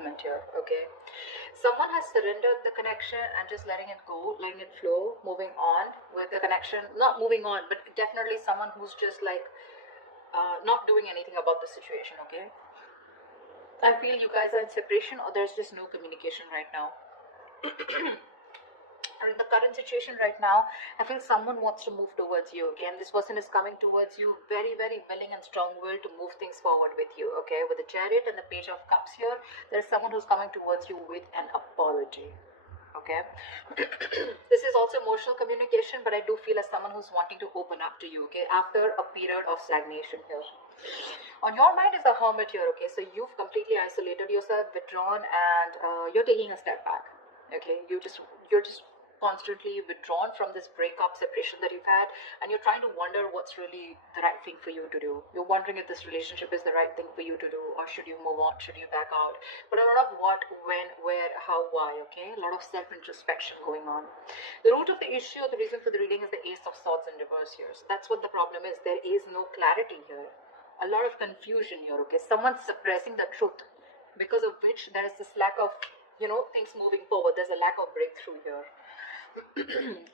movement here, okay? Someone has surrendered the connection and just letting it go, letting it flow, moving on with the connection. Not moving on, but definitely someone who's just like not doing anything about the situation, okay? I feel you guys are in separation, or there's just no communication right now. Or in the current situation right now, I feel someone wants to move towards you. Again, this person is coming towards you very, very willing and strong-willed to move things forward with you, okay? With the Chariot and the Page of Cups here, there's someone who's coming towards you with an apology, okay? This is also emotional communication, but I do feel as someone who's wanting to open up to you, okay? After a period of stagnation here. On your mind is the Hermit here, okay? So you've completely isolated yourself, withdrawn, and you're taking a step back, okay? You're just constantly withdrawn from this breakup, separation that you've had, and you're trying to wonder what's really the right thing for you to do. You're wondering if this relationship is the right thing for you to do, or should you move on, should you back out? But a lot of what, when, where, how, why, okay? A lot of self-introspection going on. The root of the issue, the reason for the reading is the Ace of Swords in reverse here. So that's what the problem is. There is no clarity here. A lot of confusion here, okay? Someone's suppressing the truth, because of which there is this lack of, things moving forward. There's a lack of breakthrough here.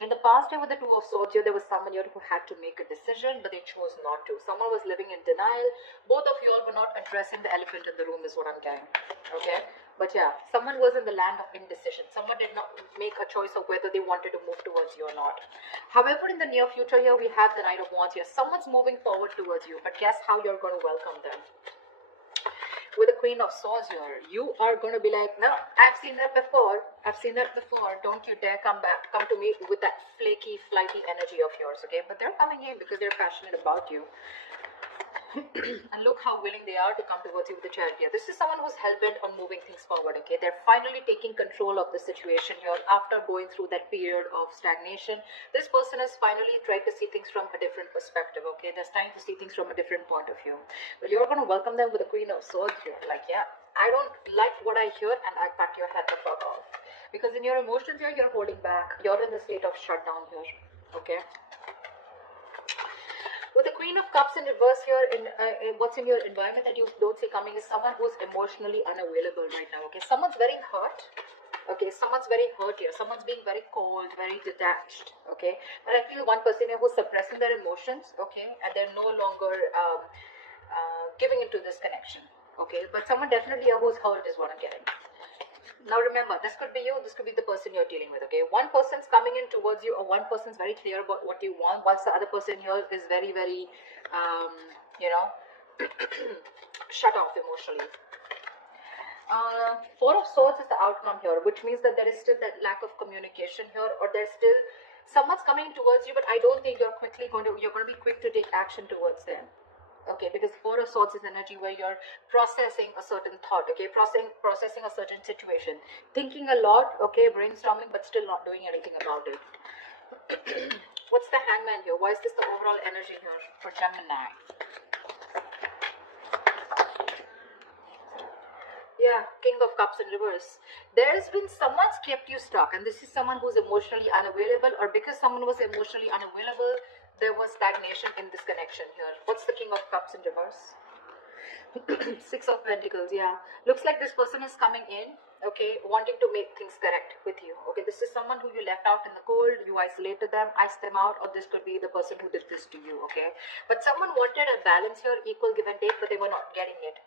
In the past year with the Two of Swords here, there was someone here who had to make a decision, but they chose not to. Someone was living in denial. Both of you all were not addressing the elephant in the room is what I'm getting, okay? But yeah, someone was in the land of indecision. Someone did not make a choice of whether they wanted to move towards you or not. However, in the near future here, we have the Knight of Wands here. Someone's moving forward towards you, but guess how you're going to welcome them? With the Queen of Swords here, you are going to be like, no, I've seen that before. Don't you dare come to me with that flaky, flighty energy of yours, okay? But they're coming in because they're passionate about you. And look how willing they are to come towards you with the Chariot here. This is someone who's hell-bent on moving things forward, okay? They're finally taking control of the situation here after going through that period of stagnation. This person has finally tried to see things from a different perspective, okay? They're trying to see things from a different point of view. But you're going to welcome them with the Queen of Swords here. Like, yeah, I don't like what I hear, and I cut your head the fuck off. Because in your emotions here, you're holding back. You're in the state of shutdown here, okay? With the Queen of Cups in reverse here, what's in your environment that you don't see coming is someone who's emotionally unavailable right now, okay? Someone's very hurt, okay? Someone's very hurt here. Someone's being very cold, very detached, okay? But I feel one person here who's suppressing their emotions, okay? And they're no longer giving into this connection, okay? But someone definitely here who's hurt is what I'm getting. Now remember, this could be you, this could be the person you're dealing with, okay? One person's coming in towards you, or one person's very clear about what you want, whilst the other person here is very, very, shut off emotionally. Four of Swords is the outcome here, which means that there is still that lack of communication here, or there's still, someone's coming towards you, but I don't think you're going to be quick to take action towards them. Okay, because Four of Swords is energy where you're processing a certain thought, okay, processing a certain situation, thinking a lot, okay, brainstorming, but still not doing anything about it. What's the Hangman here? Why is this the overall energy here for Gemini? Yeah, King of Cups in reverse. There's been someone's kept you stuck, and this is someone who's emotionally unavailable, or because someone was emotionally unavailable, there was stagnation in this connection here. What's the King of Cups in reverse? Six of Pentacles, yeah. Looks like this person is coming in, okay, wanting to make things correct with you. Okay, this is someone who you left out in the cold, you isolated them, iced them out, or this could be the person who did this to you, okay? But someone wanted a balance here, equal give and take, but they were not getting it.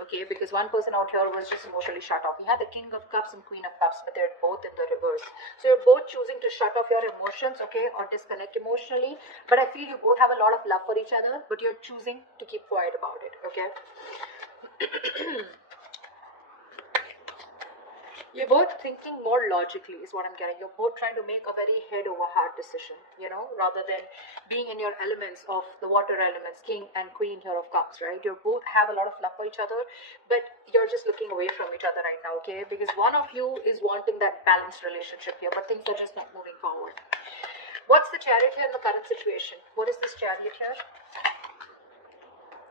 Okay, because one person out here was just emotionally shut off. We had the King of Cups and Queen of Cups, but they're both in the reverse. So you're both choosing to shut off your emotions, okay, or disconnect emotionally. But I feel you both have a lot of love for each other, but you're choosing to keep quiet about it, okay? You're both thinking more logically is what I'm getting. You're both trying to make a very head over heart decision, rather than being in your elements of the water elements, King and Queen here of Cups, right? You both have a lot of love for each other, but you're just looking away from each other right now, okay? Because one of you is wanting that balanced relationship here, but things are just not moving forward. What's the Chariot here in the current situation? What is this Chariot here?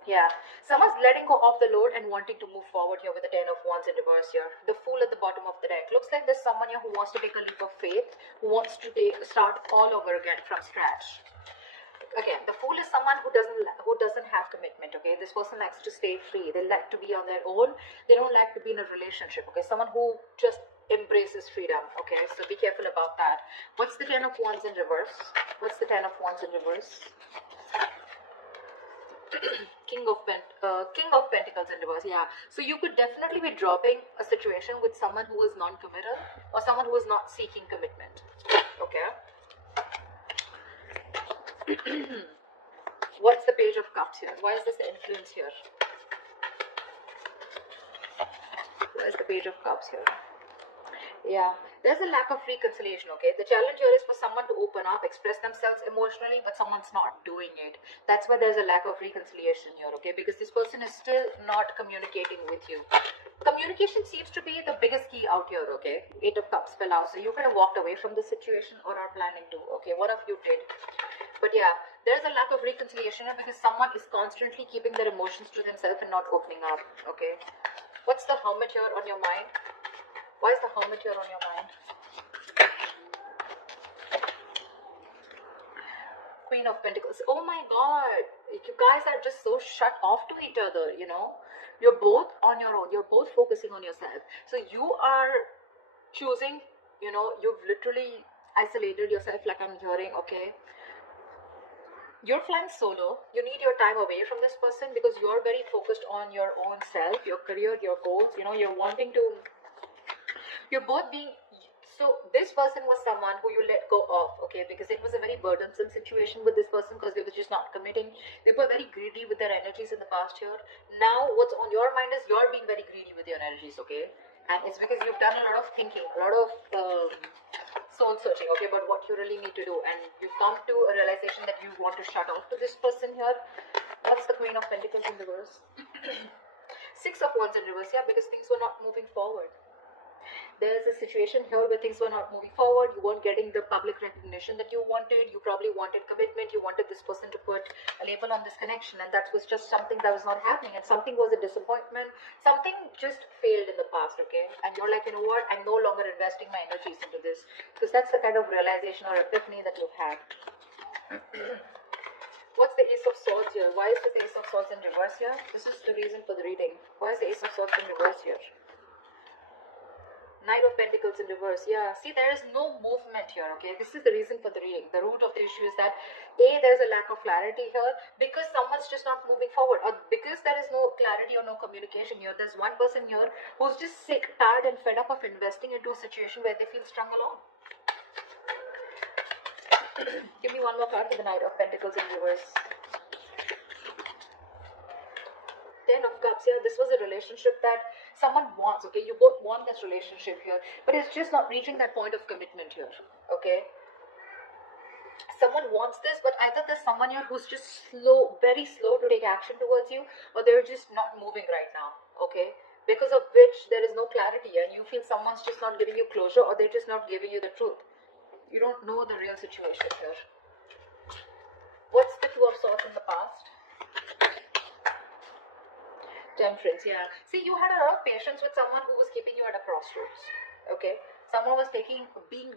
Yeah, someone's letting go of the load and wanting to move forward here with the Ten of Wands in reverse here. The Fool at the bottom of the deck. Looks like there's someone here who wants to take a leap of faith, who wants to start all over again from scratch. Again, the fool is someone who doesn't have commitment. Okay, this person likes to stay free. They like to be on their own. They don't like to be in a relationship. Okay, someone who just embraces freedom. Okay, so be careful about that. What's the Ten of Wands in reverse? What's the Ten of Wands in reverse? King of Pentacles in reverse. Yeah, so you could definitely be dropping a situation with someone who is non-committal or someone who is not seeking commitment. Okay. What's the Page of Cups here? Why is this the influence here? Why is the Page of Cups here? Yeah, there's a lack of reconciliation. Okay, the challenge here is for someone to open up, express themselves emotionally, but someone's not doing it. That's why there's a lack of reconciliation here. Okay, because this person is still not communicating with you. Communication seems to be the biggest key out here. Okay, Eight of Cups fell out, so you could have walked away from the situation or are planning to. Okay, one of you did. But yeah, there's a lack of reconciliation here because someone is constantly keeping their emotions to themselves and not opening up. Okay, what's the Hermit here on your mind? Why is the Hermit here on your mind? Queen of Pentacles. Oh my God, you guys are just so shut off to each other. You know, you're both on your own. You're both focusing on yourself. So you are choosing. You know, you've literally isolated yourself, like I'm hearing. Okay. You're flying solo. You need your time away from this person because you're very focused on your own self, your career, your goals. You know, you're wanting to. You're both being. So this person was someone who you let go of, okay, because it was a very burdensome situation with this person because they were just not committing. They were very greedy with their energies in the past year. Now what's on your mind is you're being very greedy with your energies, okay? And it's because you've done a lot of thinking, a lot of soul searching, okay, about what you really need to do, and you've come to a realization that you want to shut off to this person here. What's the Queen of Pentacles in reverse? Six of Wands in reverse, yeah, because things were not moving forward. There's a situation here where things were not moving forward. You weren't getting the public recognition that you wanted. You probably wanted commitment. You wanted this person to put a label on this connection, and that was just something that was not happening, and something was a disappointment. Something just failed in the past, okay? And you're like, you know what, I'm no longer investing my energies into this, because that's the kind of realization or epiphany that you've had. What's the Ace of Swords here? Why is this Ace of Swords in reverse here? This is the reason for the reading. Why is the Ace of Swords in reverse here? Knight of Pentacles in reverse. Yeah, see, there is no movement here, okay? This is the reason for the reading. The root of the issue is that there's a lack of clarity here because someone's just not moving forward, or because there is no clarity or no communication here. There's one person here who's just sick, tired and fed up of investing into a situation where they feel strung along. Give me one more card for the Knight of Pentacles in reverse. Ten of Cups here. This was a relationship that someone wants, okay? You both want this relationship here, but it's just not reaching that point of commitment here, okay? Someone wants this, but either there's someone here who's just slow, very slow to take action towards you, or they're just not moving right now, okay? Because of which there is no clarity, and you feel someone's just not giving you closure, or they're just not giving you the truth. You don't know the real situation here. What's the Two of Swords in the past? Temperance, yeah. See, you had a lot of patience with someone who was keeping you at a crossroads, okay? Someone was being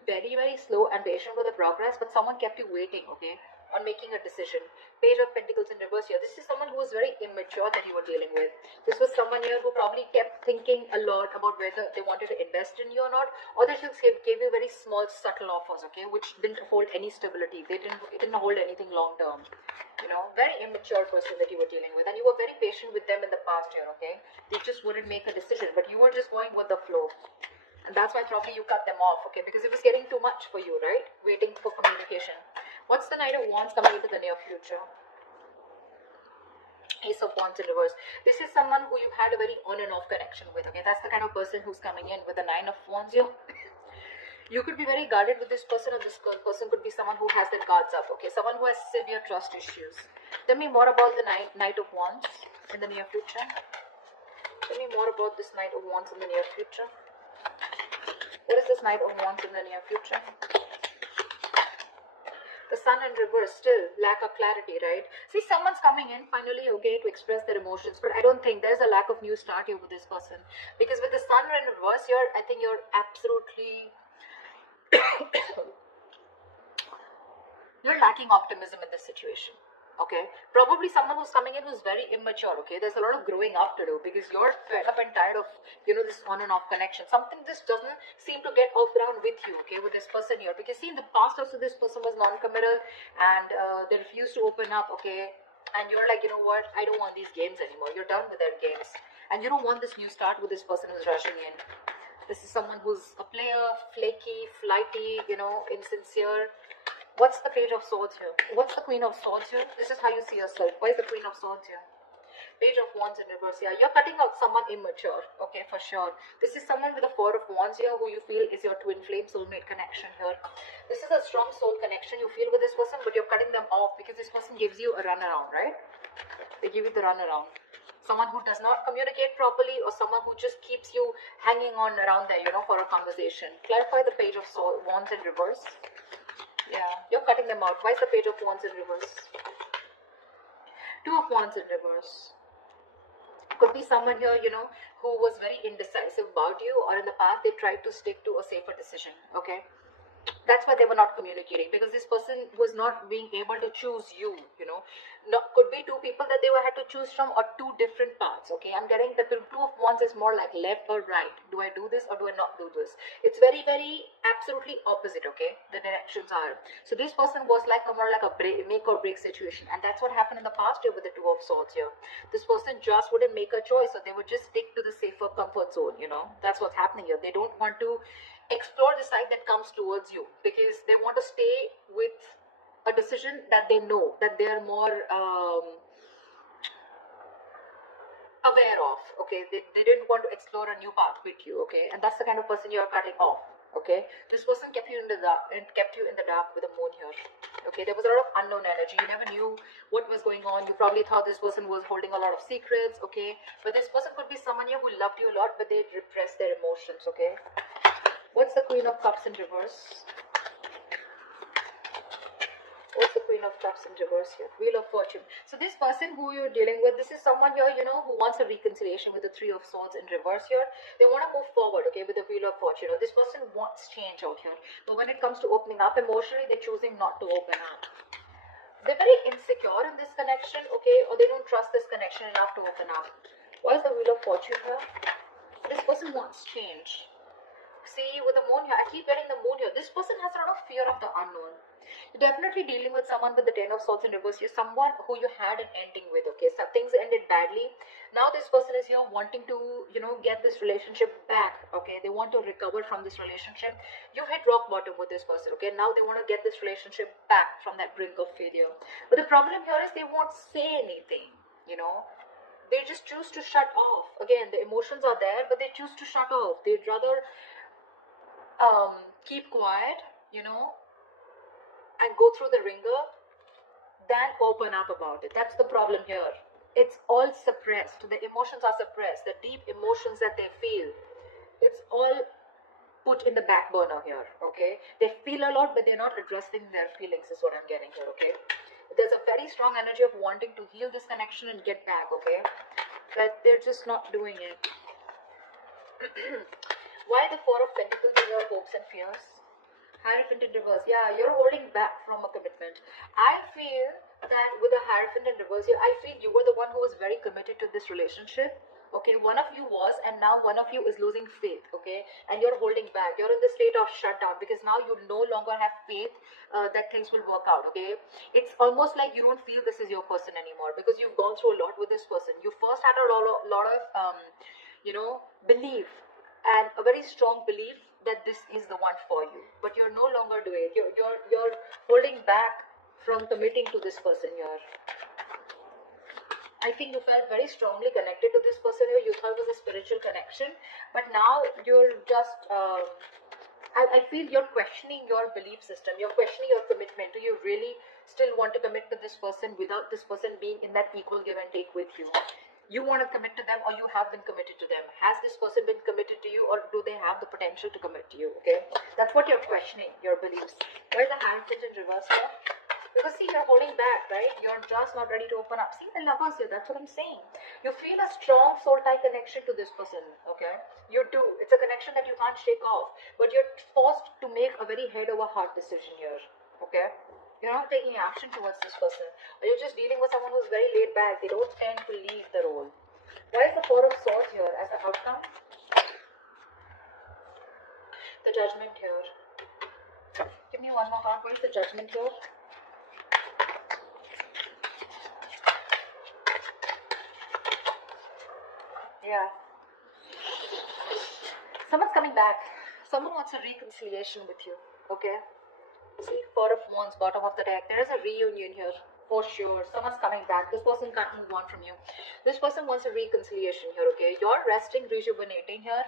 very, very slow and patient with the progress, but someone kept you waiting, okay, on making a decision. Page of Pentacles in reverse here. This is someone who was very immature that you were dealing with. This was someone here who probably kept thinking a lot about whether they wanted to invest in you or not, or they just gave you very small, subtle offers, okay, which didn't hold any stability. It didn't hold anything long term. You know, very immature person that you were dealing with, and you were very patient with them in the past year, okay? They just wouldn't make a decision, but you were just going with the flow, and that's why probably you cut them off, okay? Because it was getting too much for you, right? Waiting for communication. What's the Knight of Wands coming into the near future? Ace of Wands in reverse. This is someone who you've had a very on and off connection with, okay? That's the kind of person who's coming in with the Nine of Wands here. You could be very guarded with this person, or this person could be someone who has their guards up, okay? Someone who has severe trust issues. Tell me more about the Knight of Wands in the near future. Tell me more about this Knight of Wands in the near future. What is this Knight of Wands in the near future? The Sun in reverse, still lack of clarity, right? See, someone's coming in finally, okay, to express their emotions, but I don't think there's a lack of new start here with this person, because with the Sun in reverse here, I think you're absolutely You're lacking optimism in this situation. Okay, probably someone who's coming in who's very immature. Okay, there's a lot of growing up to do because you're fed up and tired of, this on and off connection. Something just doesn't seem to get off ground with you. Okay, with this person here, because see, in the past also this person was non-committal and they refused to open up. Okay, and you're like, you know what, I don't want these games anymore. You're done with their games and you don't want this new start with this person who's rushing in. This is someone who's a player, flaky, flighty, insincere. What's the Page of Swords here? What's the Queen of Swords here? This is how you see yourself. Why is the Queen of Swords here? Page of Wands in reverse here. You're cutting out someone immature, okay, for sure. This is someone with a Four of Wands here who you feel is your twin flame soulmate connection here. This is a strong soul connection you feel with this person, but you're cutting them off because this person gives you a runaround, right? They give you the runaround. Someone who does not communicate properly, or someone who just keeps you hanging on around there, for a conversation. Clarify the Page of Wands in reverse. Yeah, you're cutting them out. Why is the Page of Wands in reverse? Two of Wands in reverse. Could be someone here, who was very indecisive about you, or in the past they tried to stick to a safer decision, okay? That's why they were not communicating, because this person was not being able to choose you, could be two people that they had to choose from, or two different paths. Okay, I'm getting the Two of Wands is more like left or right. Do I do this or do I not do this? It's very, very absolutely opposite. Okay, the directions are. So this person was like more like a make or break situation, and that's what happened in the past year with the Two of Swords here. This person just wouldn't make a choice, so they would just stick to the safer comfort zone. That's what's happening here. They don't want to explore the side that comes towards you, because they want to stay with a decision that they know, that they are more aware of. Okay, they didn't want to explore a new path with you. Okay, and that's the kind of person you're cutting off. Okay, this person kept you in the dark, with the moon here. Okay, there was a lot of unknown energy. You never knew what was going on. You probably thought this person was holding a lot of secrets. Okay, but this person could be someone here who loved you a lot, but they repressed their emotions. Okay, what's the Queen of Cups in reverse? What's the Queen of Cups in reverse here? Wheel of Fortune. So this person who you're dealing with, this is someone here, who wants a reconciliation with the Three of Swords in reverse here. They want to move forward, okay, with the Wheel of Fortune. This person wants change out here. But when it comes to opening up emotionally, they're choosing not to open up. They're very insecure in this connection, okay, or they don't trust this connection enough to open up. Why is the Wheel of Fortune here? This person wants change. See, with the moon here, I keep getting the moon here. This person has a lot of fear of the unknown. You're definitely dealing with someone with the Ten of Swords in reverse. You're someone who you had an ending with, okay? So things ended badly. Now this person is here wanting to, get this relationship back, okay? They want to recover from this relationship. You hit rock bottom with this person, okay? Now they want to get this relationship back from that brink of failure. But the problem here is they won't say anything, They just choose to shut off. Again, the emotions are there, but they choose to shut off. They'd rather keep quiet, and go through the ringer than open up about it. That's the problem here. It's all suppressed. The emotions are suppressed. The deep emotions that they feel, it's all put in the back burner here, okay? They feel a lot, but they're not addressing their feelings, is what I'm getting here, okay? There's a very strong energy of wanting to heal this connection and get back, okay? But they're just not doing it. Why the Four of Pentacles in your hopes and fears? Hierophant in reverse. Yeah, you're holding back from a commitment. I feel that with the Hierophant in reverse here, I feel you were the one who was very committed to this relationship. Okay, one of you was, and now one of you is losing faith. Okay, and you're holding back. You're in the state of shutdown because now you no longer have faith that things will work out. Okay, it's almost like you don't feel this is your person anymore because you've gone through a lot with this person. You first had a lot of belief, and a very strong belief that this is the one for you, but you're no longer doing it. You're holding back from committing to this person here. I think you felt very strongly connected to this person here. You thought it was a spiritual connection, but now you're just I feel you're questioning your belief system. You're questioning your commitment. Do you really still want to commit to this person without this person being in that equal give and take with you? You want to commit to them, or you have been committed to them? Has this person been committed to you, or do they have the potential to commit to you? Okay, that's what you're questioning, your beliefs. Why is the Hierophant in reverse here? Because see, you're holding back, right? You're just not ready to open up. See the Lovers here, that's what I'm saying. You feel a strong soul tie connection to this person, okay? You do. It's a connection that you can't shake off, but you're forced to make a very head over heart decision here, okay? You're not taking action towards this person. Or you're just dealing with someone who's very laid back. They don't tend to leave the role. Why is the Four of Swords here as the outcome? The Judgment here. Give me one more card. What is the Judgment here? Yeah. Someone's coming back. Someone wants a reconciliation with you. Okay? See, Four of Wands, bottom of the deck. There is a reunion here. For sure. Someone's coming back. This person can't move on from you. This person wants a reconciliation here. Okay? You're resting, rejuvenating here.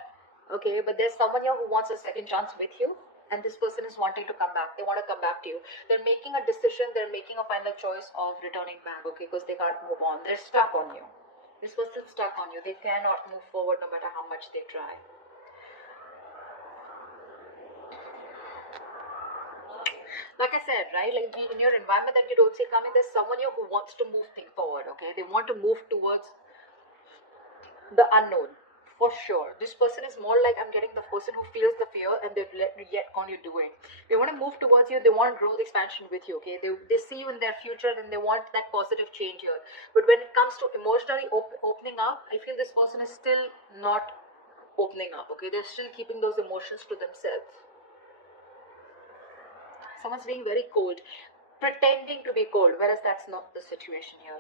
Okay? But there's someone here who wants a second chance with you. And this person is wanting to come back. They want to come back to you. They're making a decision. They're making a final choice of returning back. Okay? Because they can't move on. They're stuck on you. This person's stuck on you. They cannot move forward no matter how much they try. Like I said, right, like in your environment that you don't see coming, there's someone here who wants to move things forward, okay? They want to move towards the unknown, for sure. This person is more like, I'm getting the person who feels the fear and they've yet gone to do it. They want to move towards you. They want growth, expansion with you, okay? They see you in their future and they want that positive change here. But when it comes to emotionally opening up, I feel this person is still not opening up, okay? They're still keeping those emotions to themselves. Someone's being very cold, pretending to be cold, whereas that's not the situation here.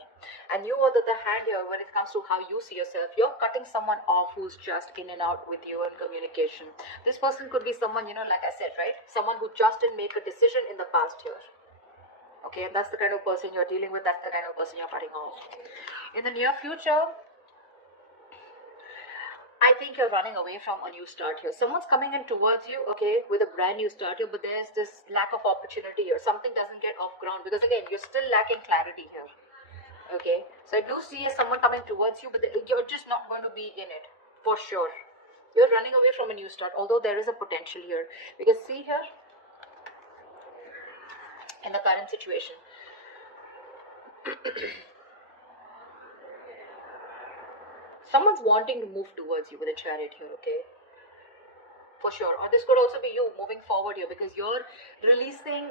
And you, on the other hand here, when it comes to how you see yourself, you're cutting someone off who's just in and out with you in communication. This person could be someone, like I said, right? Someone who just didn't make a decision in the past here. Okay, and that's the kind of person you're dealing with. That's the kind of person you're cutting off. In the near future, I think you're running away from a new start here. Someone's coming in towards you, okay, with a brand new start here, but there's this lack of opportunity here. Something doesn't get off ground because, again, you're still lacking clarity here, okay? So I do see someone coming towards you, but you're just not going to be in it, for sure. You're running away from a new start, although there is a potential here. Because see here, in the current situation, someone's wanting to move towards you with a Chariot here, okay? For sure. Or this could also be you moving forward here because you're releasing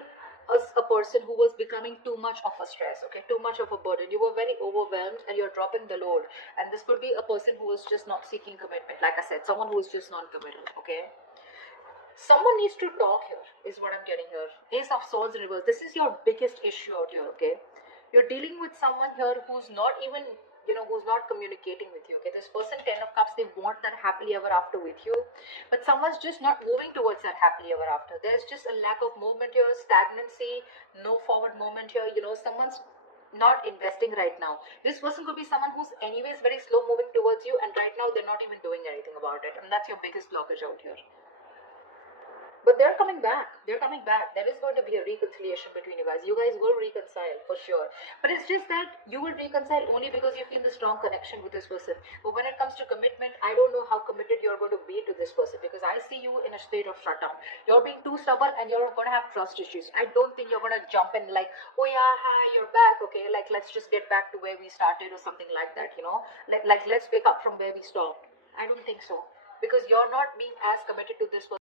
a person who was becoming too much of a stress, okay? Too much of a burden. You were very overwhelmed and you're dropping the load. And this could be a person who is just not seeking commitment. Like I said, someone who is just non-committal, okay? Someone needs to talk here, is what I'm getting here. Ace of Swords in reverse. This is your biggest issue out here, okay? You're dealing with someone here who's not even, who's not communicating with you, okay? This person, 10 of Cups, they want that happily ever after with you. But someone's just not moving towards that happily ever after. There's just a lack of movement here, stagnancy, no forward movement here. Someone's not investing right now. This person could be someone who's anyways very slow moving towards you, and right now they're not even doing anything about it. And that's your biggest blockage out here. But they're coming back. They're coming back. There is going to be a reconciliation between you guys. You guys will reconcile for sure. But it's just that you will reconcile only because you feel the strong connection with this person. But when it comes to commitment, I don't know how committed you're going to be to this person because I see you in a state of shutdown. You're being too stubborn and you're going to have trust issues. I don't think you're going to jump in like, oh yeah, hi, you're back. Okay, like let's just get back to where we started or something like that, Like let's pick up from where we stopped. I don't think so. Because you're not being as committed to this person